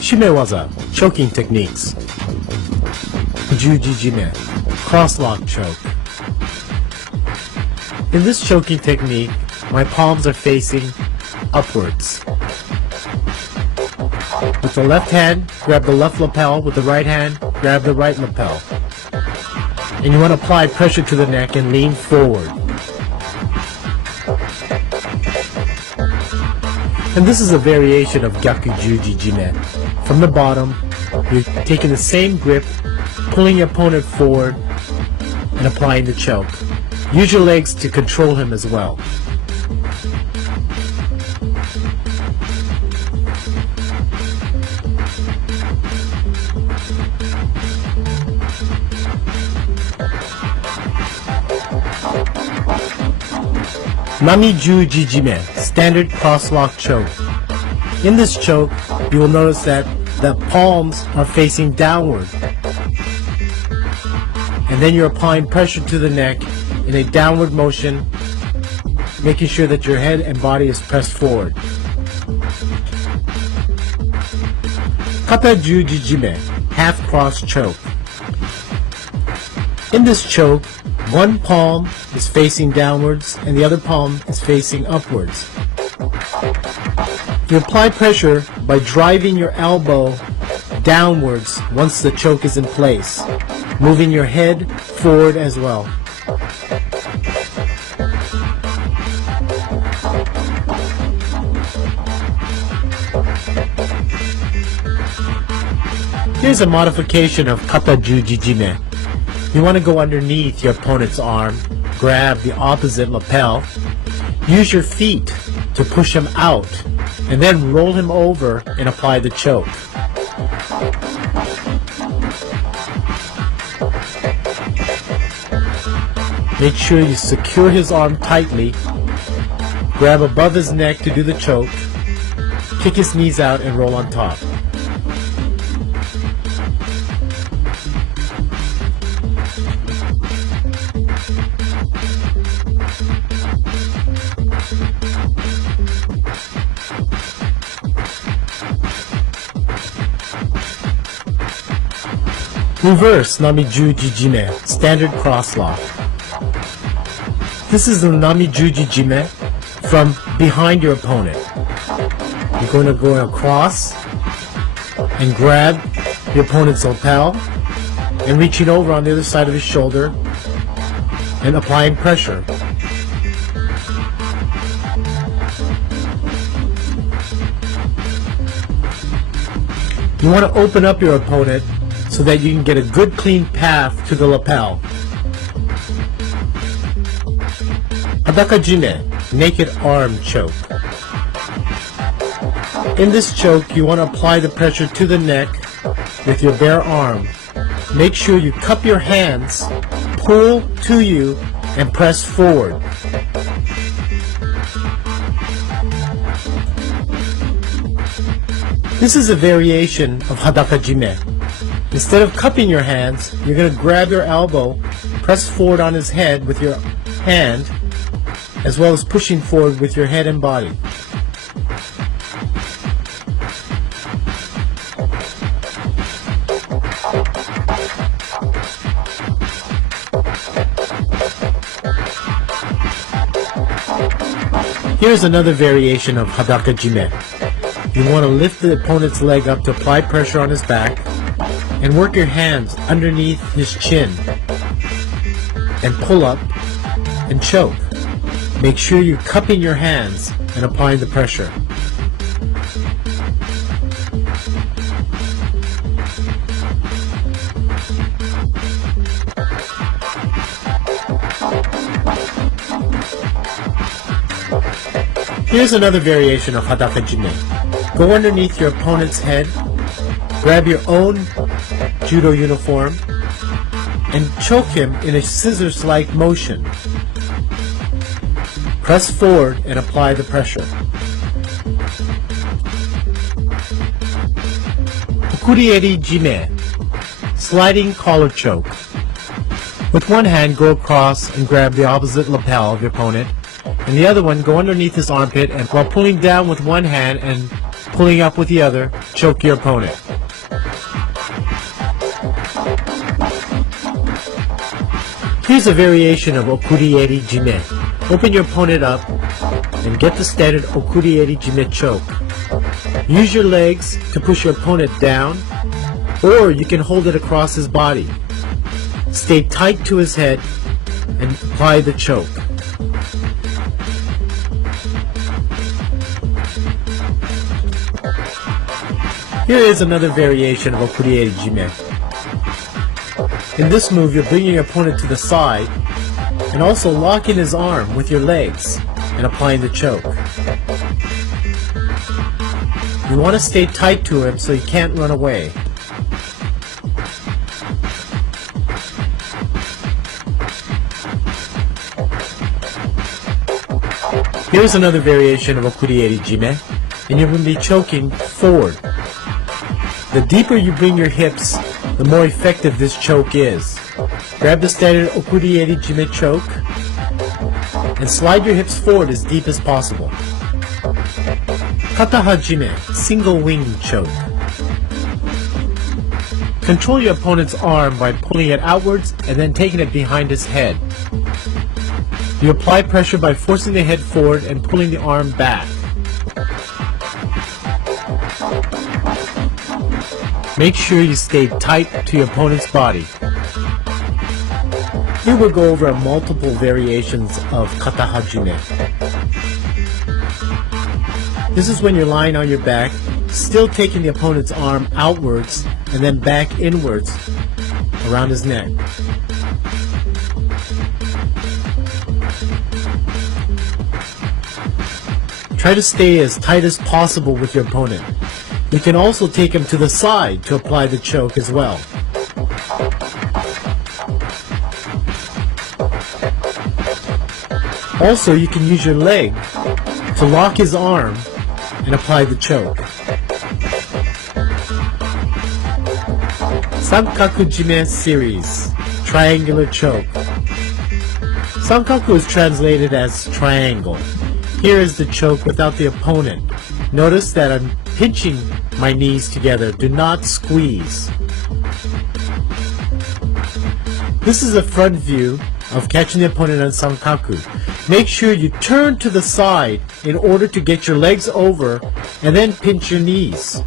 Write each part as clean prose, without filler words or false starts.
Shimewaza, choking techniques. Jujijime, cross-lock choke. In this choking technique, my palms are facing upwards. With the left hand, grab the left lapel. With the right hand, grab the right lapel. And you want to apply pressure to the neck and lean forward. And this is a variation of Gyaku Jujijime. From the bottom, you're taking the same grip, pulling your opponent forward, and applying the choke. Use your legs to control him as well. Nami Jujijime, standard cross-lock choke. In this choke, you will notice that the palms are facing downward. And then you're applying pressure to the neck in a downward motion, making sure that your head and body is pressed forward. Kata Jujijime, half cross choke. In this choke, one palm is facing downwards and the other palm is facing upwards. You apply pressure by driving your elbow downwards once the choke is in place, moving your head forward as well. Here's a modification of Kata Jujijime. You want to go underneath your opponent's arm, grab the opposite lapel, use your feet to push him out, and then roll him over and apply the choke. Make sure you secure his arm tightly, grab above his neck to do the choke, kick his knees out and roll on top. Reverse Nami Jujijime, standard cross-lock. This is the Nami Jujijime from behind your opponent. You're going to go across and grab your opponent's lapel and reaching over on the other side of his shoulder and applying pressure. You want to open up your opponent so that you can get a good clean path to the lapel. Hadakajime, naked arm choke. In this choke, you want to apply the pressure to the neck with your bare arm. Make sure you cup your hands, pull to you, and press forward. This is a variation of Hadakajime. Instead of cupping your hands, you're going to grab your elbow, press forward on his head with your hand, as well as pushing forward with your head and body. Here's another variation of Hadakajime. You want to lift the opponent's leg up to apply pressure on his back and work your hands underneath his chin and pull up and choke. Make sure you're cupping your hands and applying the pressure. Here's another variation of Hadakajime. Go underneath your opponent's head, grab your own judo uniform, and choke him in a scissors-like motion. Press forward and apply the pressure. Okurieri Jime, sliding collar choke. With one hand, go across and grab the opposite lapel of your opponent, and the other one go underneath his armpit, and while pulling down with one hand and pulling up with the other, choke your opponent. Here's a variation of okurieri jime. Open your opponent up and get the standard okurieri jime choke. Use your legs to push your opponent down, or you can hold it across his body. Stay tight to his head and apply the choke. Here is another variation of okurieri jime. In this move, you're bringing your opponent to the side and also locking his arm with your legs and applying the choke. You want to stay tight to him so he can't run away. Here's another variation of okurieri jime, and you're going to be choking forward. The deeper you bring your hips, the more effective this choke is. Grab the standard okurieri jime choke and slide your hips forward as deep as possible. Kata hajime, single wing choke. Control your opponent's arm by pulling it outwards and then taking it behind his head. You apply pressure by forcing the head forward and pulling the arm back. Make sure you stay tight to your opponent's body. Here we'll go over multiple variations of kata hajime. This is when you're lying on your back, still taking the opponent's arm outwards and then back inwards around his neck. Try to stay as tight as possible with your opponent. You can also take him to the side to apply the choke as well. Also, you can use your leg to lock his arm and apply the choke. Sankaku jime series, triangular choke. Sankaku is translated as triangle. Here is the choke without the opponent. Notice that I'm pinching my knees together. Do not squeeze. This is a front view of catching the opponent on Sankaku. Make sure you turn to the side in order to get your legs over and then pinch your knees.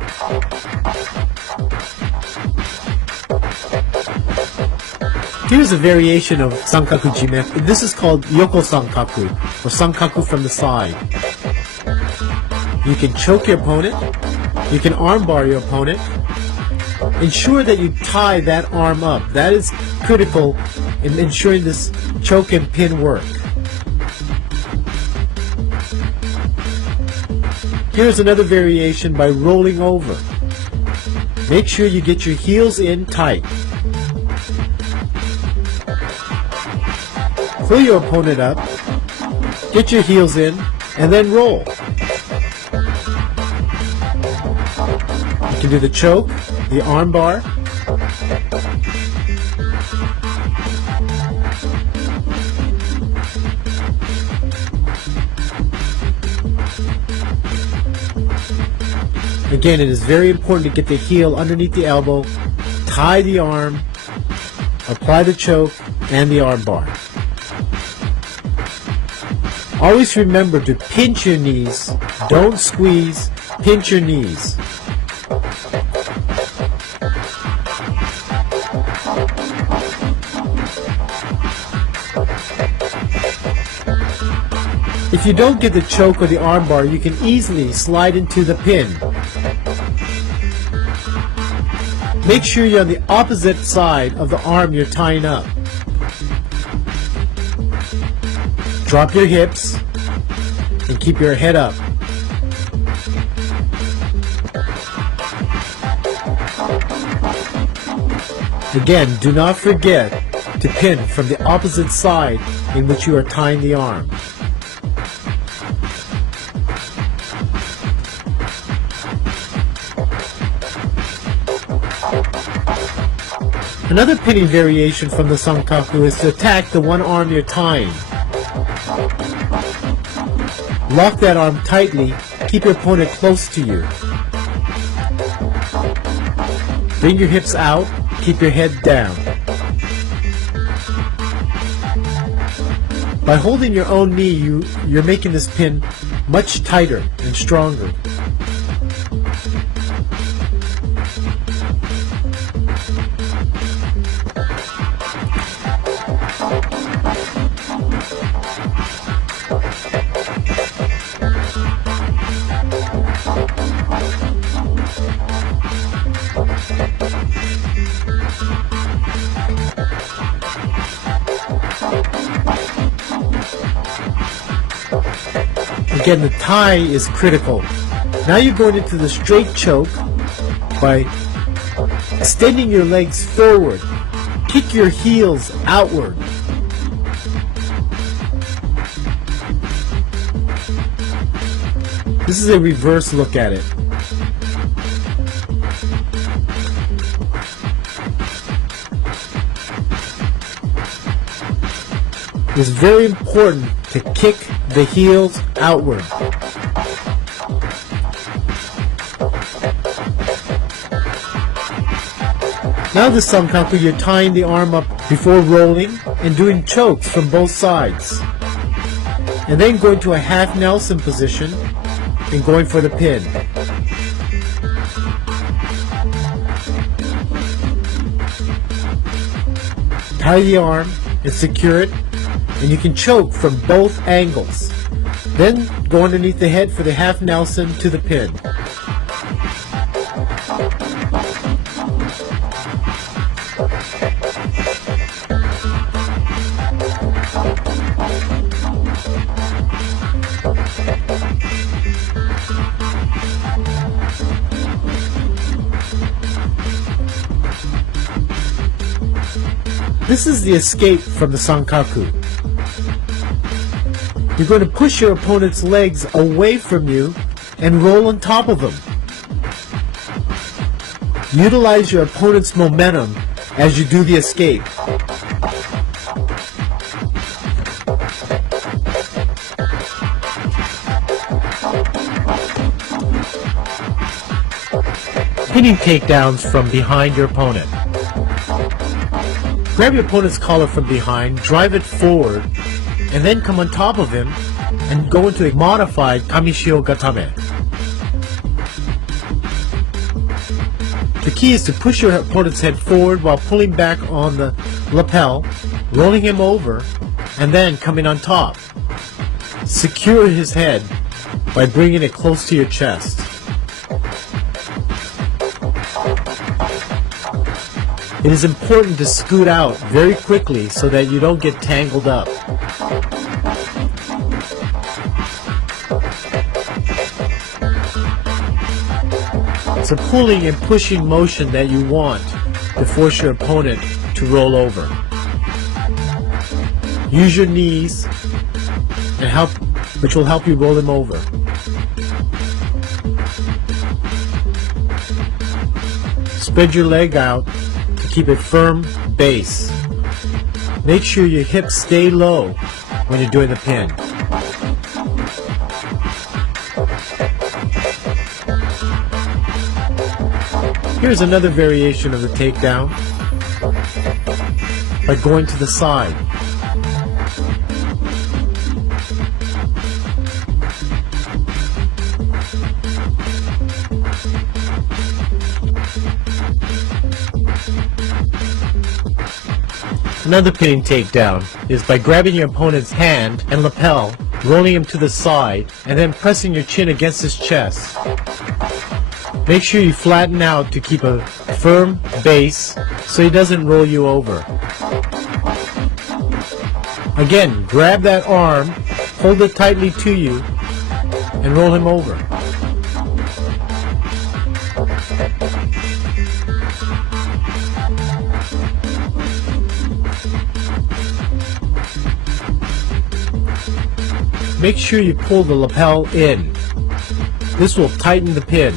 Here's a variation of Sankaku jime. This is called Yoko Sankaku, or Sankaku from the side. You can choke your opponent. You can armbar your opponent. Ensure that you tie that arm up. That is critical in ensuring this choke and pin work. Here's another variation by rolling over. Make sure you get your heels in tight. Pull your opponent up, get your heels in, and then roll. You can do the choke, the arm bar. Again, it is very important to get the heel underneath the elbow, tie the arm, apply the choke, and the arm bar. Always remember to pinch your knees. Don't squeeze. Pinch your knees. If you don't get the choke or the arm bar, you can easily slide into the pin. Make sure you're on the opposite side of the arm you're tying up. Drop your hips and keep your head up. Again, do not forget to pin from the opposite side in which you are tying the arm. Another pinning variation from the Sankaku is to attack the one arm you're tying. Lock that arm tightly. Keep your opponent close to you. Bring your hips out, keep your head down. By holding your own knee, you're making this pin much tighter and stronger. Again, the tie is critical. Now you're going into the straight choke by extending your legs forward. Kick your heels outward. This is a reverse look at it. It's very important to kick the heels outward. Now the Sankaku, you're tying the arm up before rolling and doing chokes from both sides. And then going to a half Nelson position and going for the pin. Tie the arm and secure it, and you can choke from both angles. Then go underneath the head for the half Nelson to the pin. This is the escape from the Sankaku. You're going to push your opponent's legs away from you and roll on top of them. Utilize your opponent's momentum as you do the escape. Pinning takedowns from behind your opponent. Grab your opponent's collar from behind, drive it forward, and then come on top of him and go into a modified Kamishio Gatame. The key is to push your opponent's head forward while pulling back on the lapel, rolling him over, and then coming on top. Secure his head by bringing it close to your chest. It is important to scoot out very quickly so that you don't get tangled up. It's a pulling and pushing motion that you want to force your opponent to roll over. Use your knees, which will help you roll him over. Spread your leg out to keep a firm base. Make sure your hips stay low when you're doing the pin. Here's another variation of the takedown by going to the side. Another pinning takedown is by grabbing your opponent's hand and lapel, rolling him to the side, and then pressing your chin against his chest. Make sure you flatten out to keep a firm base so he doesn't roll you over. Again, grab that arm, hold it tightly to you, and roll him over. Make sure you pull the lapel in. This will tighten the pin.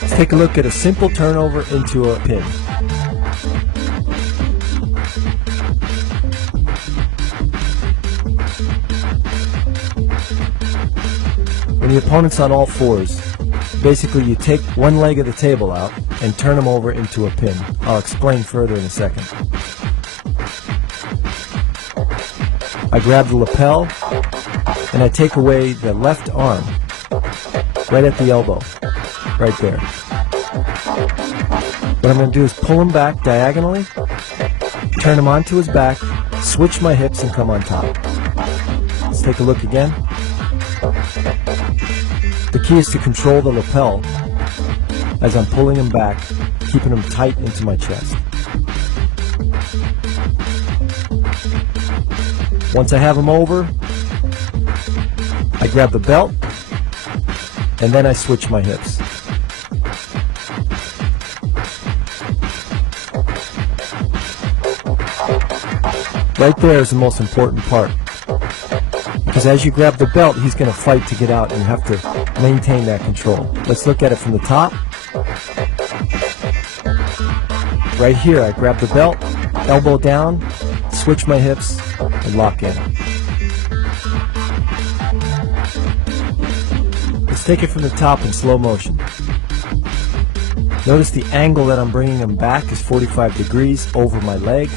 Let's take a look at a simple turnover into a pin. When the opponent's on all fours, basically you take one leg of the table out and turn him over into a pin. I'll explain further in a second. I grab the lapel and I take away the left arm right at the elbow, right there. What I'm going to do is pull him back diagonally, turn him onto his back, switch my hips and come on top. Let's take a look again. The key is to control the lapel as I'm pulling him back, keeping him tight into my chest. Once I have him over, I grab the belt and then I switch my hips. Right there is the most important part. Because as you grab the belt, he's going to fight to get out and you have to maintain that control. Let's look at it from the top. Right here, I grab the belt, elbow down, switch my hips, and lock in. Let's take it from the top in slow motion. Notice the angle that I'm bringing him back is 45 degrees over my leg.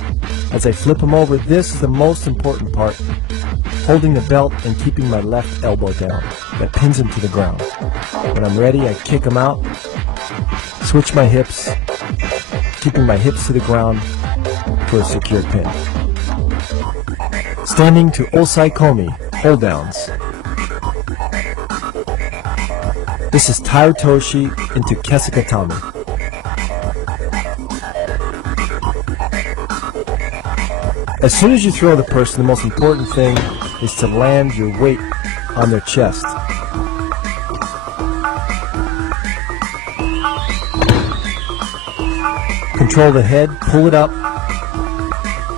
As I flip him over, this is the most important part. Holding the belt and keeping my left elbow down. That pins him to the ground. When I'm ready, I kick him out, switch my hips, keeping my hips to the ground for a secure pin. Standing to Osai Komi, hold downs. This is Taiotoshi into Kesugatami. As soon as you throw the person, the most important thing is to land your weight on their chest. Control the head, pull it up,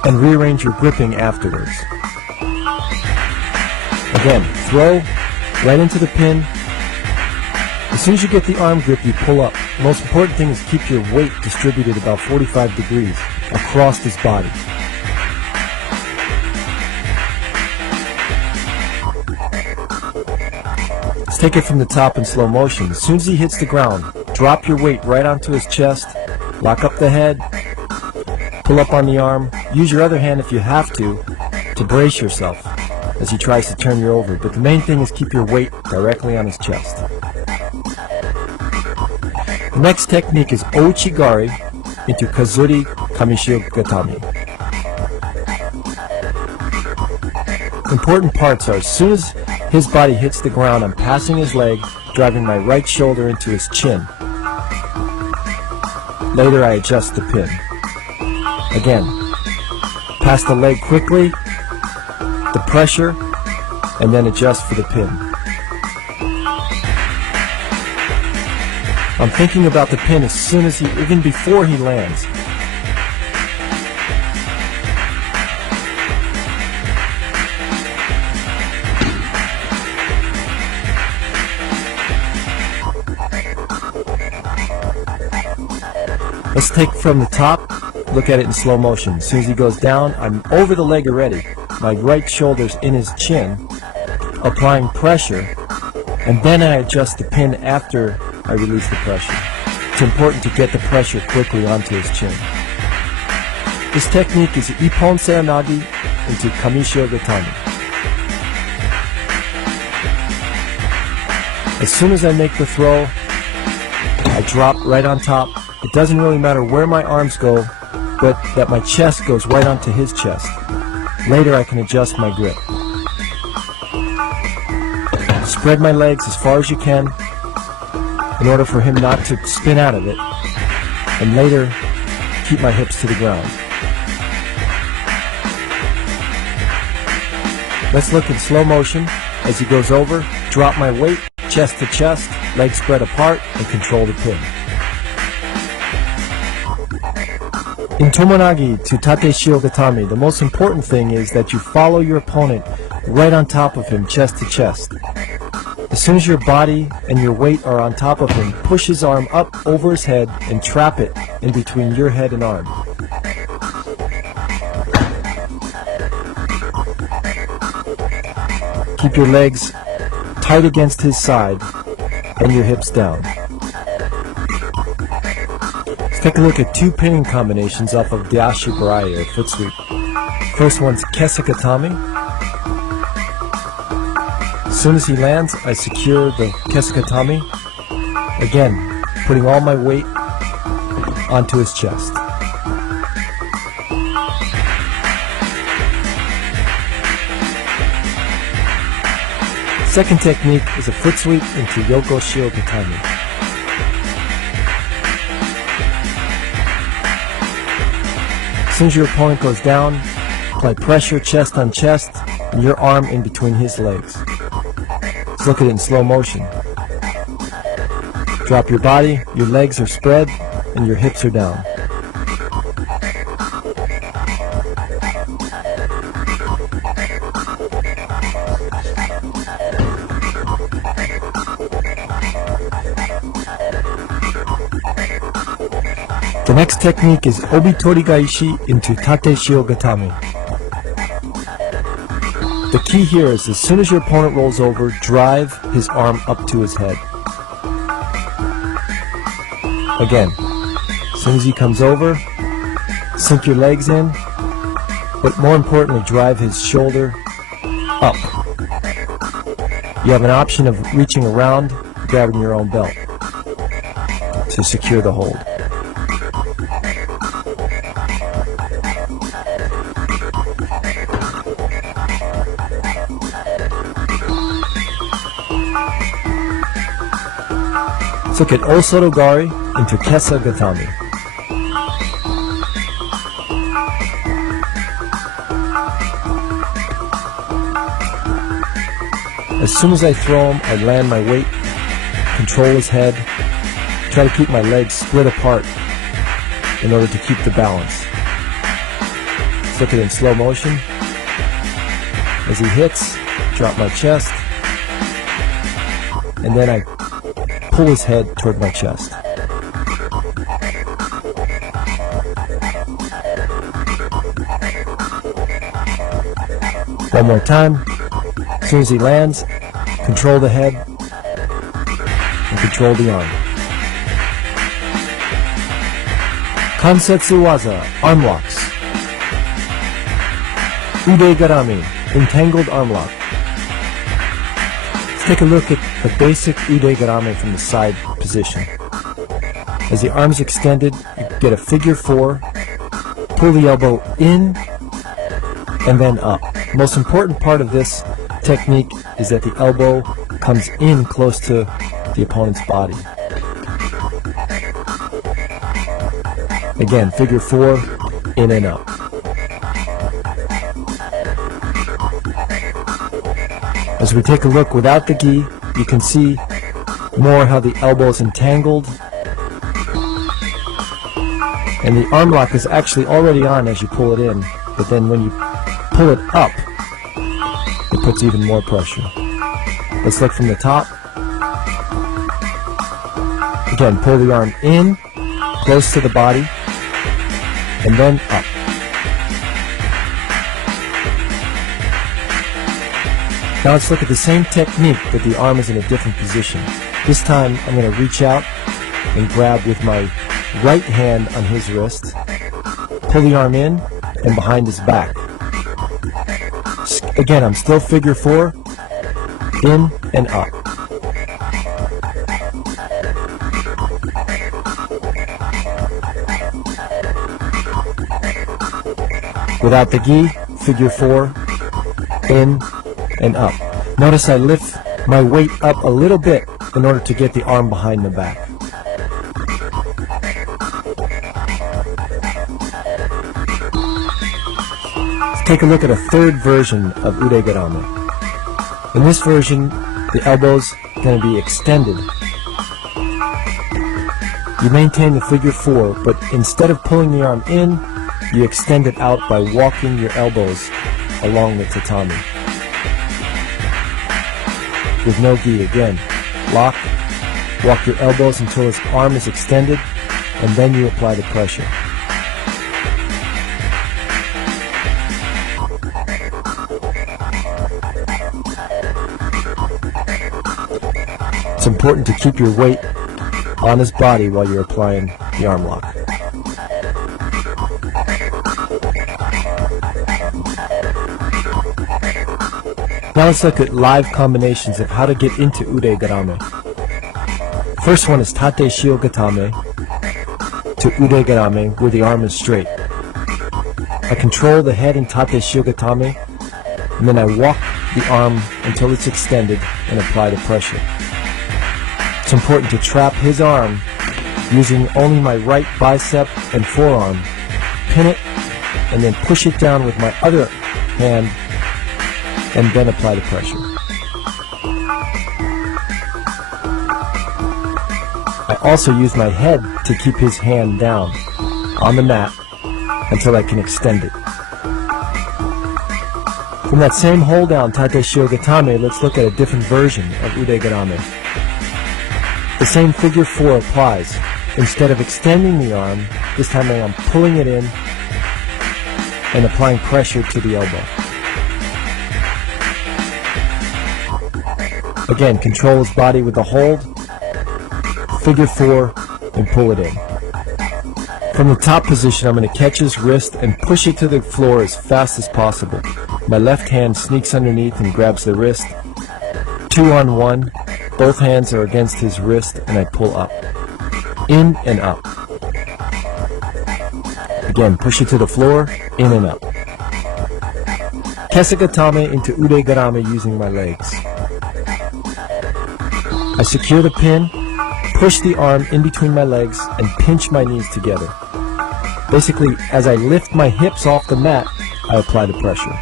and rearrange your gripping afterwards. Again, throw right into the pin. As soon as you get the arm grip, you pull up. The most important thing is keep your weight distributed about 45 degrees across his body. Let's take it from the top in slow motion. As soon as he hits the ground, drop your weight right onto his chest, lock up the head, pull up on the arm. Use your other hand if you have to brace yourself as he tries to turn you over. But the main thing is keep your weight directly on his chest. The next technique is Ouchigari into Kazuri Kamishigatami. Important parts are, as soon as his body hits the ground, I'm passing his leg, driving my right shoulder into his chin. Later I adjust the pin. Again, pass the leg quickly, the pressure, and then adjust for the pin. I'm thinking about the pin as soon as even before he lands. Let's take from the top, look at it in slow motion. As soon as he goes down, I'm over the leg already. My right shoulder's in his chin, applying pressure, and then I adjust the pin after I release the pressure. It's important to get the pressure quickly onto his chin. This technique is Ippon Seonagi into Kamishigatami. As soon as I make the throw, I drop right on top. It doesn't really matter where my arms go, but that my chest goes right onto his chest. Later I can adjust my grip. Spread my legs as far as you can in order for him not to spin out of it, and later keep my hips to the ground. Let's look in slow motion as he goes over, drop my weight, chest to chest, legs spread apart, and control the pin. In Tomonagi to Tate Shiogatami, the most important thing is that you follow your opponent right on top of him, chest to chest. As soon as your body and your weight are on top of him, push his arm up over his head and trap it in between your head and arm. Keep your legs tight against his side and your hips down. Let's take a look at two pinning combinations off of Dashi Barai, or foot sweep. First one's Kesakatami. As soon as he lands, I secure the Kesakatami, again, putting all my weight onto his chest. Second technique is a foot sweep into Yoko Shio Gatami. As soon as your opponent goes down, apply pressure chest on chest and your arm in between his legs. Let's look at it in slow motion. Drop your body, your legs are spread, and your hips are down. The next technique is Obi Torigaishi into Tate Shio Gatami. The key here is as soon as your opponent rolls over, drive his arm up to his head. Again, as soon as he comes over, sink your legs in, but more importantly, drive his shoulder up. You have an option of reaching around, grabbing your own belt to secure the hold. Let's look at Osotogari into Kesa Gatami. As soon as I throw him, I land my weight, control his head, try to keep my legs split apart in order to keep the balance. Let's look at it in slow motion. As he hits, drop my chest, and then I pull his head toward my chest. One more time. As soon as he lands, control the head and control the arm. Kansetsu Waza, arm locks. Ude Garami, entangled arm lock. Let's take a look at the basic Ude Garame from the side position. As the arm's extended, you get a figure 4, pull the elbow in, and then up. The most important part of this technique is that the elbow comes in close to the opponent's body. Again, figure 4, in and up. As we take a look without the gi, you can see more how the elbow is entangled, and the arm lock is actually already on as you pull it in, but then when you pull it up, it puts even more pressure. Let's look from the top. Again, pull the arm in, close to the body, and then up. Now let's look at the same technique, but the arm is in a different position. This time I'm going to reach out and grab with my right hand on his wrist, pull the arm in and behind his back. Again, I'm still figure 4, in and up. Without the gi, figure 4, in and up. Notice I lift my weight up a little bit in order to get the arm behind the back. Let's take a look at a third version of Ude Garame. In this version, the elbow's going to be extended. You maintain the figure 4, but instead of pulling the arm in, you extend it out by walking your elbows along the tatami. with no gi. Again, lock, walk your elbows until his arm is extended, and then you apply the pressure. It's important to keep your weight on his body while you're applying the arm lock. Now let's look at live combinations of how to get into Ude Garame. First one is Tate Shio Gatame to Ude Garame where the arm is straight. I control the head in Tate Shio Gatame, and then I walk the arm until it's extended and apply the pressure. It's important to trap his arm using only my right bicep and forearm, pin it, and then push it down with my other hand, and then apply the pressure. I also use my head to keep his hand down on the mat until I can extend it. From that same hold down, Tate Shio Gatame, let's look at a different version of Ude Garame. The same figure 4 applies. Instead of extending the arm, this time I'm pulling it in and applying pressure to the elbow. Again, control his body with the hold, figure 4, and pull it in. From the top position, I'm going to catch his wrist and push it to the floor as fast as possible. My left hand sneaks underneath and grabs the wrist. 2 on 1. Both hands are against his wrist, and I pull up. In and up. Again, push it to the floor, in and up. Kesagatame into Ude Garame using my legs. I secure the pin, push the arm in between my legs, and pinch my knees together. Basically, as I lift my hips off the mat, I apply the pressure.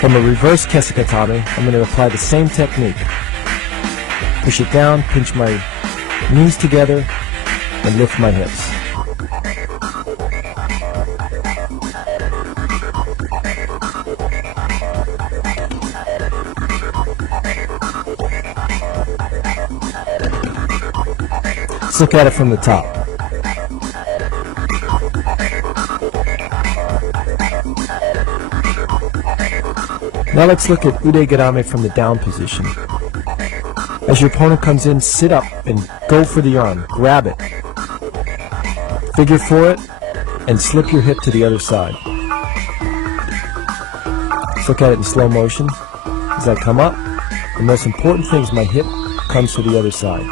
From a reverse Kesagatame, I'm going to apply the same technique. Push it down, pinch my knees together, and lift my hips. Let's look at it from the top. Now let's look at Ude Garame from the down position. As your opponent comes in, sit up and go for the arm. Grab it. Figure 4 it, and slip your hip to the other side. Let's look at it in slow motion. As I come up, the most important thing is my hip comes to the other side.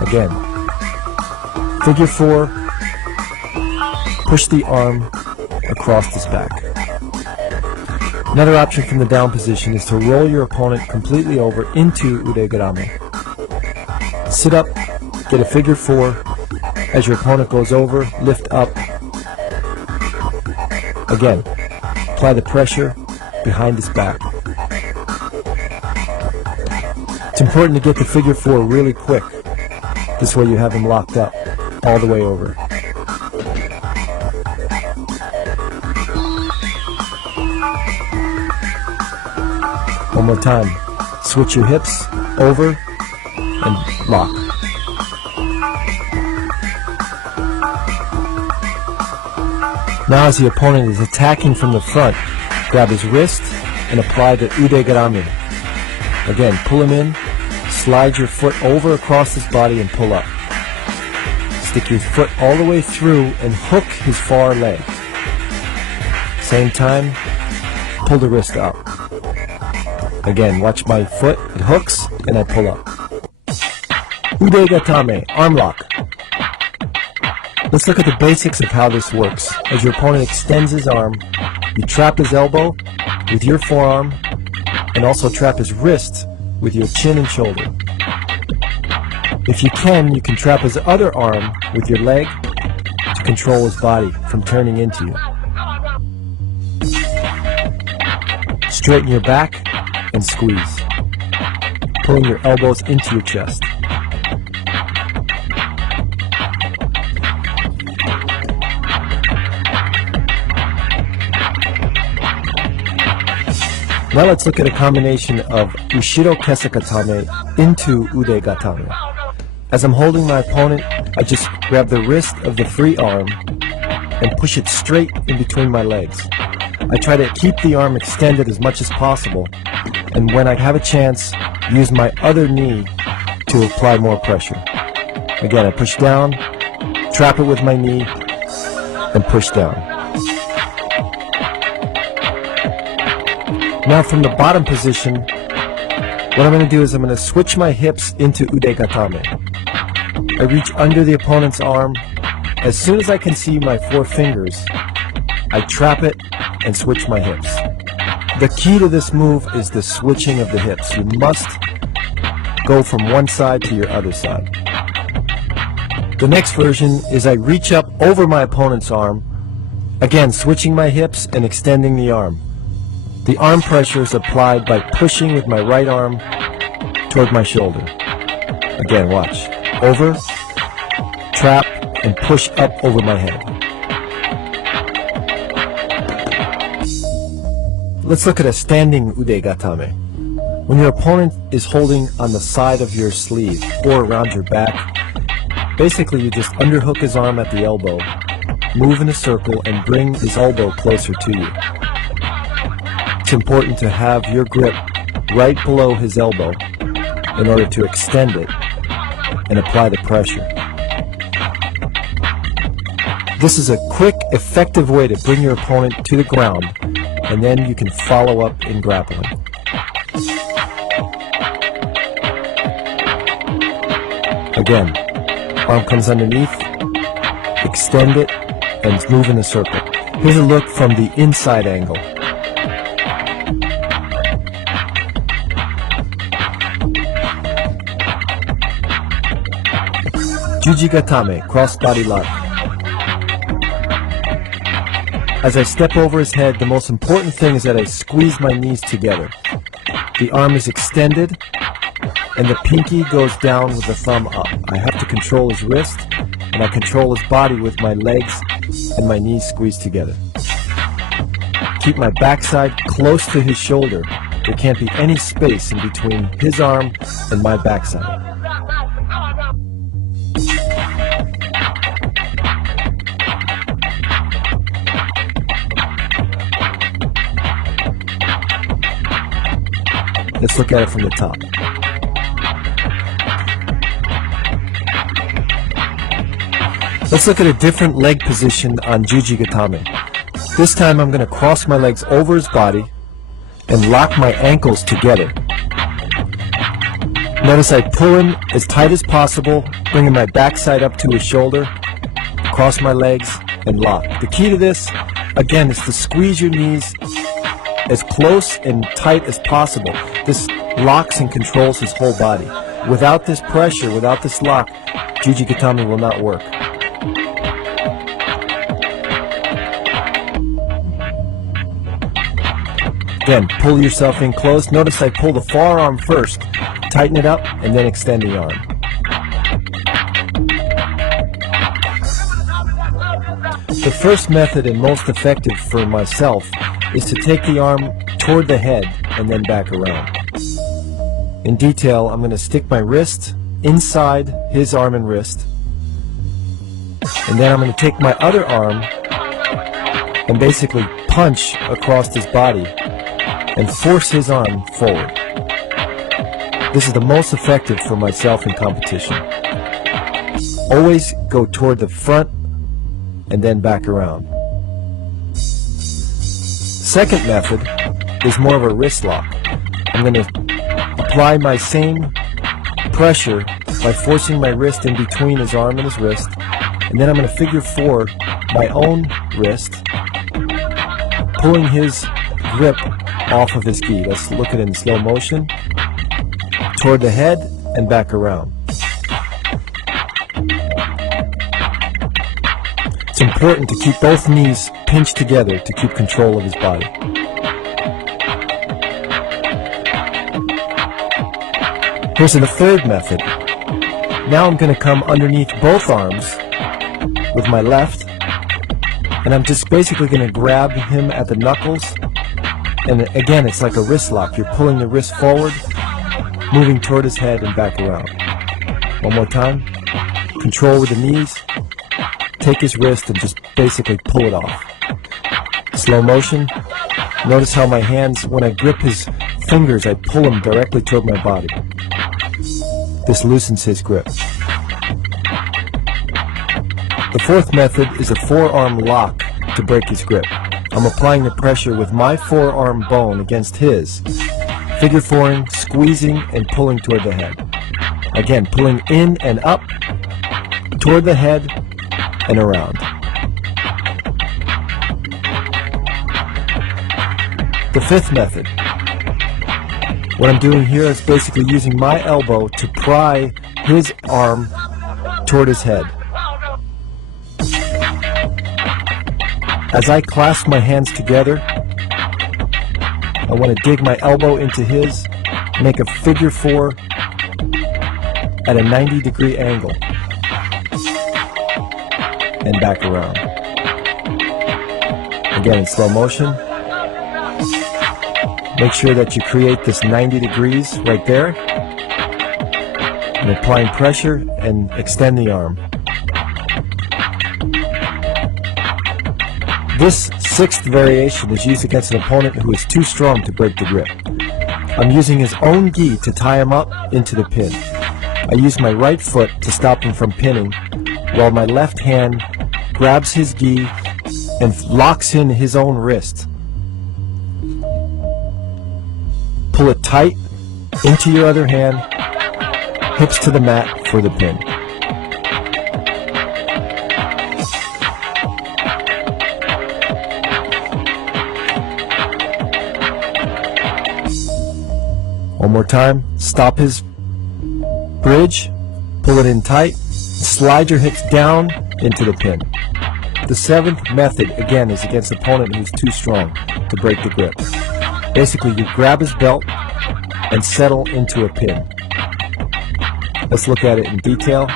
Again. Figure 4, push the arm across his back. Another option from the down position is to roll your opponent completely over into Ude Garame. Sit up, get a figure 4. As your opponent goes over, lift up. Again, apply the pressure behind his back. It's important to get the figure 4 really quick. This way you have him locked up all the way over. One more time. Switch your hips over and lock. Now as the opponent is attacking from the front, grab his wrist and apply the Ude Garame. Again, pull him in, slide your foot over across his body and pull up. Stick your foot all the way through and hook his far leg. Same time, pull the wrist up. Again, watch my foot, it hooks, and I pull up. Ude Gatame, arm lock. Let's look at the basics of how this works. As your opponent extends his arm, you trap his elbow with your forearm, and also trap his wrist with your chin and shoulder. If you can trap his other arm with your leg to control his body from turning into you. Straighten your back and squeeze. pulling your elbows into your chest. Now let's look at a combination of Ushiro Kesakatame into Ude Gatame. As I'm holding my opponent, I just grab the wrist of the free arm and push it straight in between my legs. I try to keep the arm extended as much as possible, and when I have a chance, use my other knee to apply more pressure. Again, I push down, trap it with my knee, and push down. Now from the bottom position, what I'm going to do is I'm going to switch my hips into Ude Gatame. I reach under the opponent's arm. As soon as I can see my 4 fingers, I trap it and switch my hips. The key to this move is the switching of the hips. You must go from one side to your other side. The next version is I reach up over my opponent's arm, again switching my hips and extending the arm. The arm pressure is applied by pushing with my right arm toward my shoulder. Again, watch. Over, trap, and push up over my head. Let's look at a standing Ude Gatame. When your opponent is holding on the side of your sleeve or around your back, basically you just underhook his arm at the elbow, move in a circle, and bring his elbow closer to you. It's important to have your grip right below his elbow in order to extend it and apply the pressure. This is a quick, effective way to bring your opponent to the ground, and then you can follow up in grappling. Again, arm comes underneath, extend it, and move in a circle. Here's a look from the inside angle. Juji Gatame, cross-body lock. As I step over his head, the most important thing is that I squeeze my knees together. The arm is extended, and the pinky goes down with the thumb up. I have to control his wrist, and I control his body with my legs and my knees squeezed together. Keep my backside close to his shoulder. There can't be any space in between his arm and my backside. Let's look at it from the top. Let's look at a different leg position on Juji Gatame. This time I'm going to cross my legs over his body and lock my ankles together. Notice I pull him as tight as possible, bringing my backside up to his shoulder, cross my legs, and lock. The key to this, again, is to squeeze your knees as close and tight as possible. This locks and controls his whole body. Without this pressure, without this lock, Juji Gatame will not work. Again, pull yourself in close. Notice I pull the forearm first, tighten it up, and then extend the arm. The first method and most effective for myself is to take the arm toward the head and then back around. In detail, I'm going to stick my wrist inside his arm and wrist, and then I'm going to take my other arm and basically punch across his body and force his arm forward. This is the most effective for myself in competition. Always go toward the front and then back around. Second method is more of a wrist lock. I'm going to apply my same pressure by forcing my wrist in between his arm and his wrist, and then I'm going to figure four my own wrist, pulling his grip off of his gi. Let's look at it in slow motion. Toward the head and back around. It's important to keep both knees pinched together to keep control of his body. Here's the third method. Now I'm going to come underneath both arms with my left, and I'm just basically going to grab him at the knuckles. And again, it's like a wrist lock. You're pulling the wrist forward, moving toward his head and back around. One more time. Control with the knees. Take his wrist and just basically pull it off. Slow motion. Notice how my hands, when I grip his fingers, I pull them directly toward my body. This loosens his grip. The fourth method is a forearm lock to break his grip. I'm applying the pressure with my forearm bone against his, figure fouring, squeezing, and pulling toward the head. Again, pulling in and up, toward the head, and around. The fifth method. What I'm doing here is basically using my elbow to pry his arm toward his head. As I clasp my hands together, I want to dig my elbow into his, make a figure four at a 90-degree angle, and back around. Again, in slow motion. Make sure that you create this 90 degrees right there, and applying pressure and extend the arm. This sixth variation is used against an opponent who is too strong to break the grip. I'm using his own gi to tie him up into the pin. I use my right foot to stop him from pinning, while my left hand grabs his gi and locks in his own wrist. Pull it tight into your other hand, hips to the mat for the pin. One more time. Stop his bridge, pull it in tight, slide your hips down into the pin. The seventh method, again, is against an opponent who's too strong to break the grip. Basically, you grab his belt and settle into a pin. Let's look at it in detail.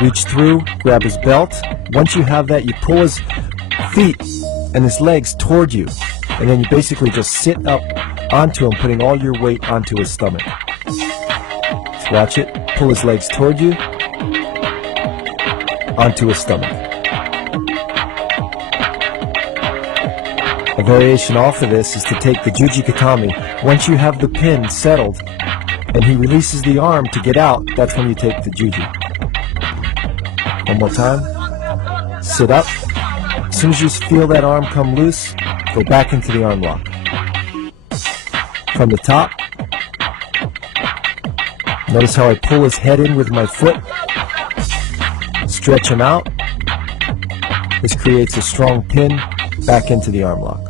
Reach through, grab his belt. Once you have that, you pull his feet and his legs toward you, and then you basically just sit up onto him, putting all your weight onto his stomach. Let's watch it. Pull his legs toward you, onto his stomach. A variation off of this is to take the Juji-Gatame. Once you have the pin settled and he releases the arm to get out, that's when you take the Juji. One more time. Sit up. As soon as you feel that arm come loose, go back into the arm lock. From the top, notice how I pull his head in with my foot, stretch him out. This creates a strong pin back into the arm lock.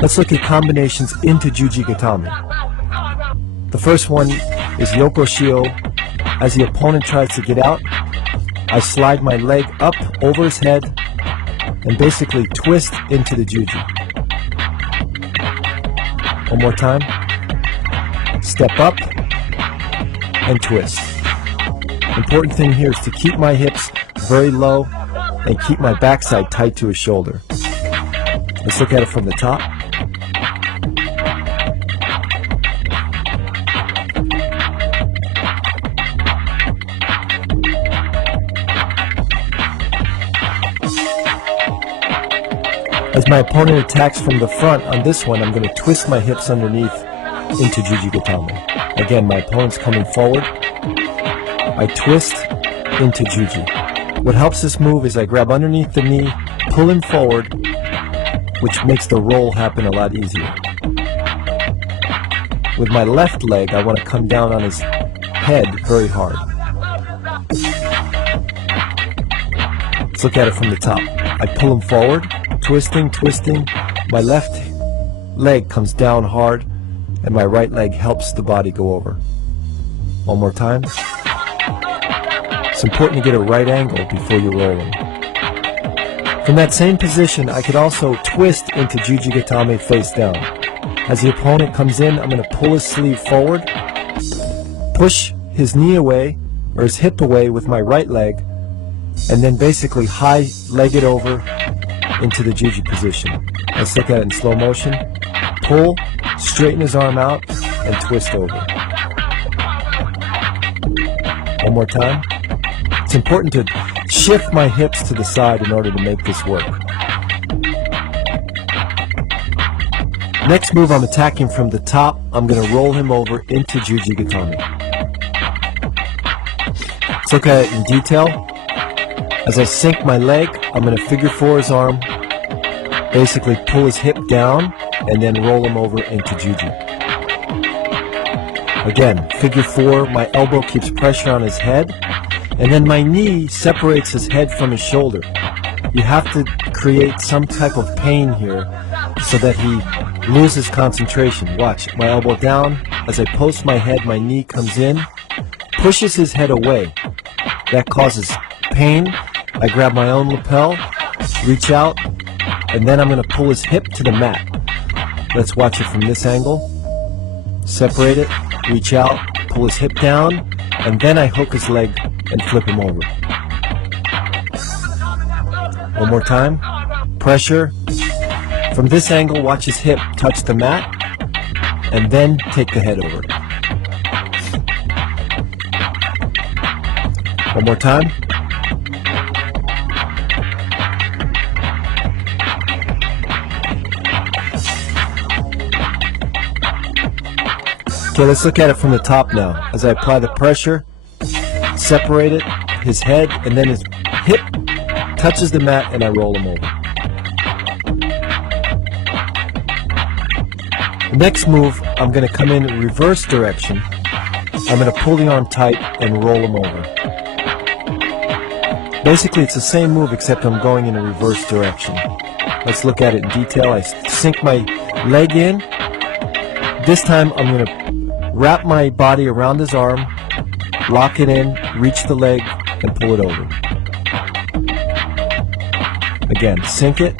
Let's look at combinations into Juji-Gatame. The first one is Yoko Shio. As the opponent tries to get out, I slide my leg up over his head and basically twist into the Juji. One more time. Step up and twist. Important thing here is to keep my hips very low and keep my backside tight to his shoulder. Let's look at it from the top. As my opponent attacks from the front on this one, I'm going to twist my hips underneath into Juji-Gatame. Again, my opponent's coming forward. I twist into Juji. What helps this move is I grab underneath the knee, pull him forward, which makes the roll happen a lot easier. With my left leg, I want to come down on his head very hard. Let's look at it from the top. I pull him forward, twisting, twisting. My left leg comes down hard, and my right leg helps the body go over. One more time. It's important to get a right angle before you're rolling. From that same position, I could also twist into Jujigatame face down. As the opponent comes in, I'm going to pull his sleeve forward, push his knee away, or his hip away with my right leg, and then basically high leg it over into the Juji position. Let's look at it in slow motion. Pull, straighten his arm out, and twist over. One more time. It's important to shift my hips to the side in order to make this work. Next move, I'm attacking from the top. I'm going to roll him over into Jujigatame. Let's look at it in detail. As I sink my leg, I'm going to figure four his arm, basically pull his hip down, and then roll him over into Juji. Again, figure four, my elbow keeps pressure on his head, and then my knee separates his head from his shoulder. You have to create some type of pain here so that he loses concentration. Watch, my elbow down. As I post my head, my knee comes in, pushes his head away. That causes pain. I grab my own lapel, reach out, and then I'm going to pull his hip to the mat. Let's watch it from this angle. Separate it, reach out, pull his hip down, and then I hook his leg and flip him over. One more time. Pressure. From this angle, watch his hip touch the mat, and then take the head over. One more time. Okay, let's look at it from the top now. As I apply the pressure, separate it, his head, and then his hip touches the mat, and I roll him over. The next move, I'm going to come in reverse direction. I'm going to pull the arm tight and roll him over. Basically, it's the same move except I'm going in a reverse direction. Let's look at it in detail. I sink my leg in. This time, I'm going to wrap my body around his arm, lock it in, reach the leg, and pull it over. Again, sink it,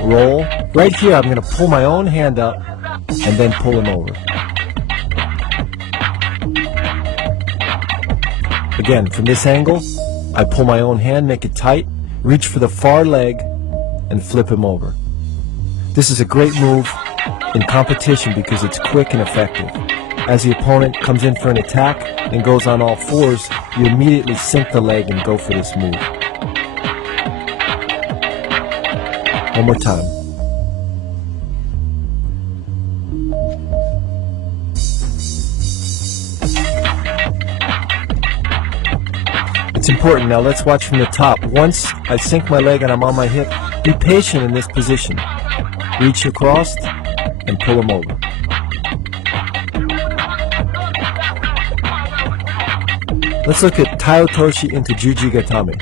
roll. Right here, I'm going to pull my own hand up and then pull him over. Again, from this angle, I pull my own hand, make it tight, reach for the far leg, and flip him over. This is a great move in competition because it's quick and effective. As the opponent comes in for an attack and goes on all fours, you immediately sink the leg and go for this move. One more time. It's important. Now let's watch from the top. Once I sink my leg and I'm on my hip, be patient in this position. Reach across and pull him over. Let's look at Taiotoshi into Jujigatame.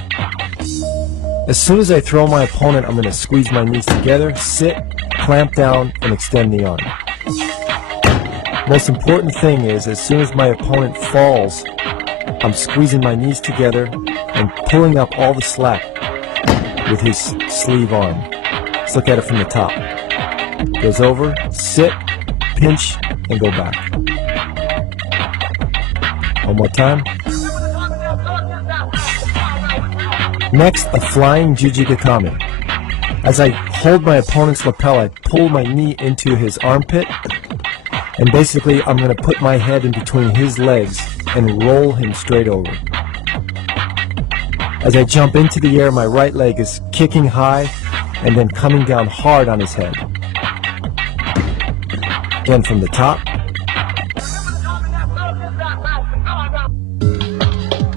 As soon as I throw my opponent, I'm going to squeeze my knees together, sit, clamp down, and extend the arm. Most important thing is, as soon as my opponent falls, I'm squeezing my knees together and pulling up all the slack with his sleeve arm. Let's look at it from the top. Goes over, sit, pinch, and go back. One more time. Next, a flying Jujigatame. As I hold my opponent's lapel, I pull my knee into his armpit, and basically I'm going to put my head in between his legs and roll him straight over. As I jump into the air, my right leg is kicking high and then coming down hard on his head. Again from the top.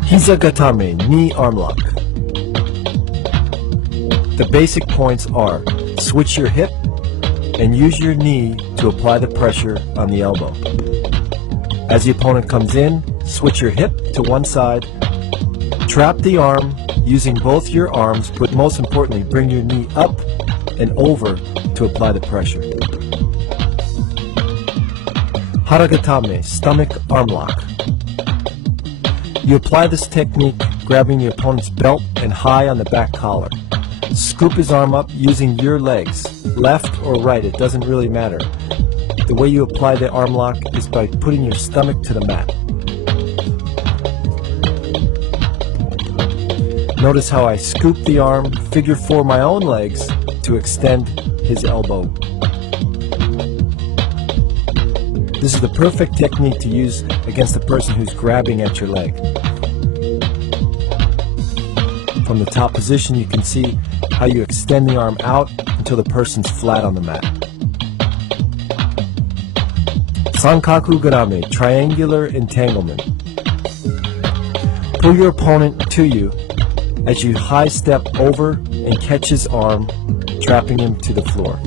Hizagatame, knee arm lock. The basic points are: switch your hip and use your knee to apply the pressure on the elbow. As the opponent comes in, switch your hip to one side, trap the arm using both your arms, but most importantly, bring your knee up and over to apply the pressure. Haragatame, stomach arm lock. You apply this technique grabbing the opponent's belt and high on the back collar. Scoop his arm up using your legs, left or right, it doesn't really matter. The way you apply the arm lock is by putting your stomach to the mat. Notice how I scoop the arm, figure four my own legs to extend his elbow. This is the perfect technique to use against the person who's grabbing at your leg. From the top position, you can see how you extend the arm out until the person's flat on the mat. Sankaku garame, triangular entanglement. Pull your opponent to you as you high step over and catch his arm, trapping him to the floor.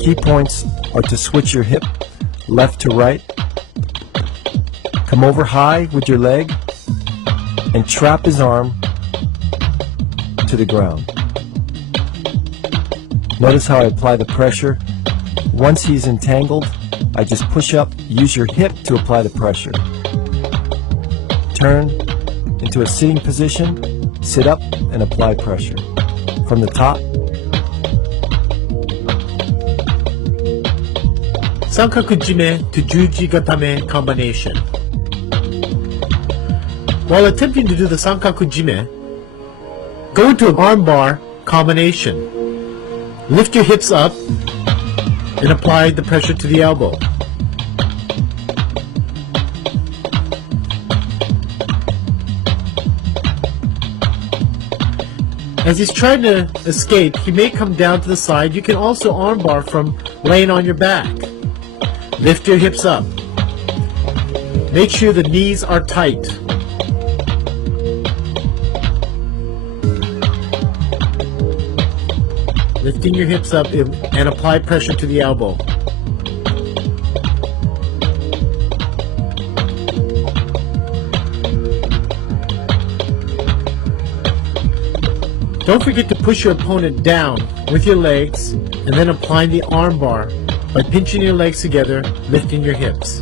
Key points are to switch your hip left to right, come over high with your leg, and trap his arm to the ground. Notice how I apply the pressure. Once he's entangled, I just push up, use your hip to apply the pressure. Turn into a sitting position, sit up, and apply pressure. From the top, Sankaku Jime to Juji Gatame combination. While attempting to do the Sankaku Jime, go into an armbar combination. Lift your hips up and apply the pressure to the elbow. As he's trying to escape, he may come down to the side. You can also armbar from laying on your back. Lift your hips up. Make sure the knees are tight. Lifting your hips up and apply pressure to the elbow. Don't forget to push your opponent down with your legs and then applying the arm bar by pinching your legs together, lifting your hips.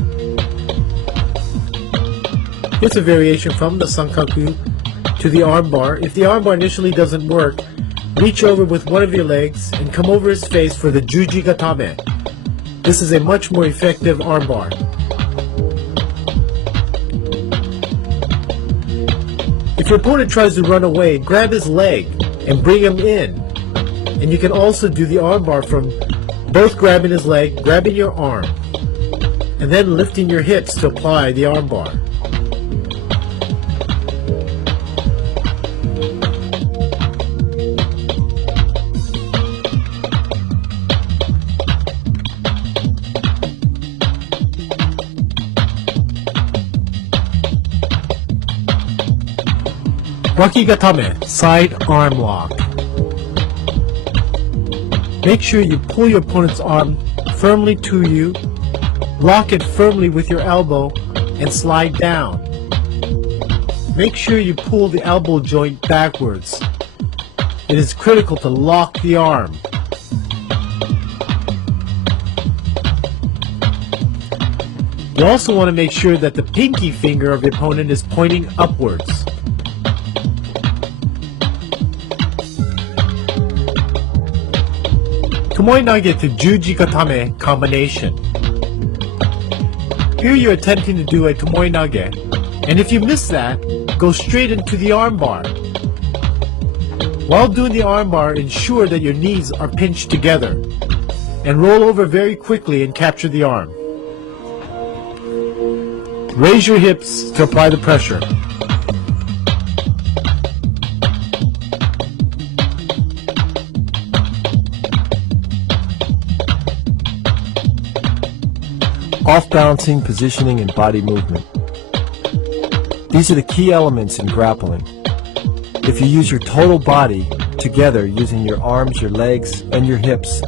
Here's a variation from the Sankaku to the arm bar. If the arm bar initially doesn't work, reach over with one of your legs and come over his face for the Juji Gatame. This is a much more effective arm bar. If your opponent tries to run away, grab his leg and bring him in. And you can also do the arm bar from both grabbing his leg, grabbing your arm, and then lifting your hips to apply the arm bar. Wakigatame, side arm lock. Make sure you pull your opponent's arm firmly to you, lock it firmly with your elbow, and slide down. Make sure you pull the elbow joint backwards. It is critical to lock the arm. You also want to make sure that the pinky finger of the opponent is pointing upwards. Tomoe Nage to Juji Gatame combination. Here you're attempting to do a Tomoe Nage, and if you miss that, go straight into the arm bar. While doing the arm bar, ensure that your knees are pinched together, and roll over very quickly and capture the arm. Raise your hips to apply the pressure. Off-balancing, positioning, and body movement. These are the key elements in grappling. If you use your total body together using your arms, your legs, and your hips,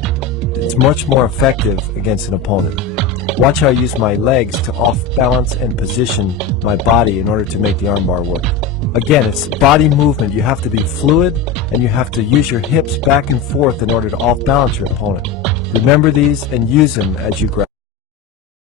it's much more effective against an opponent. Watch how I use my legs to off-balance and position my body in order to make the armbar work. Again, it's body movement. You have to be fluid, and you have to use your hips back and forth in order to off-balance your opponent. Remember these and use them as you grapple.